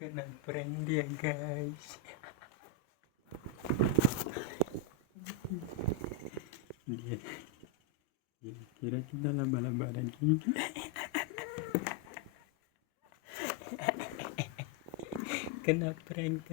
Kena prank dia guys. Dia kira kita laba-laba lagi. Kena prank.